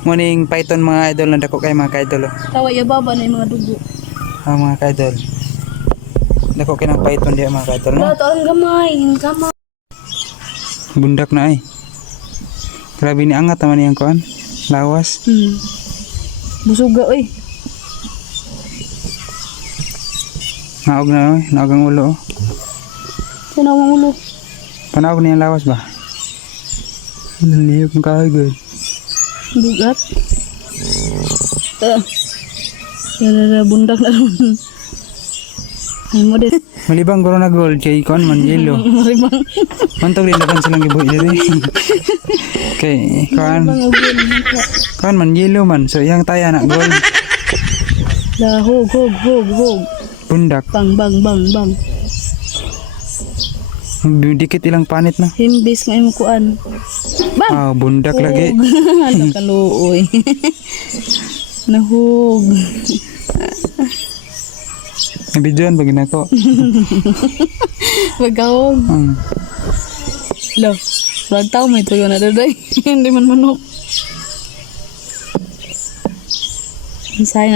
Morning python mga idol na dako kay mga ka-idol. Tawa ya baba na yung mga dugo. Mga ka-idol. Dako kay ng python diya mga ka-idol no. Wala to ang gamay, Bundak na ay. Grabe ni angat naman yang kuan. Lawas. Busuga oy. Naog na oy, naog ang ulo. Sino ang ulo? Panaog niya lawas ba? Naliyog ng kagad. Bugat. Yan na bundak na naman. Ay mo din. Malibang guro na gold kay kuan man yellow. Maribang. Mantog din dagan silang gibuhi diri. Okay, kuan man yellow man. So yang taya na gold. La hog. Bundak. Bang. Dikit ilang panit na. Himbis nga imo kuan. Bang. Ah, bundak lagi. Nakaluoy. Nahog. Nabidyoan bagin ako. Magkahog. Lo. Ragtaw may tuyo na daday. Hindi man manok. Sayang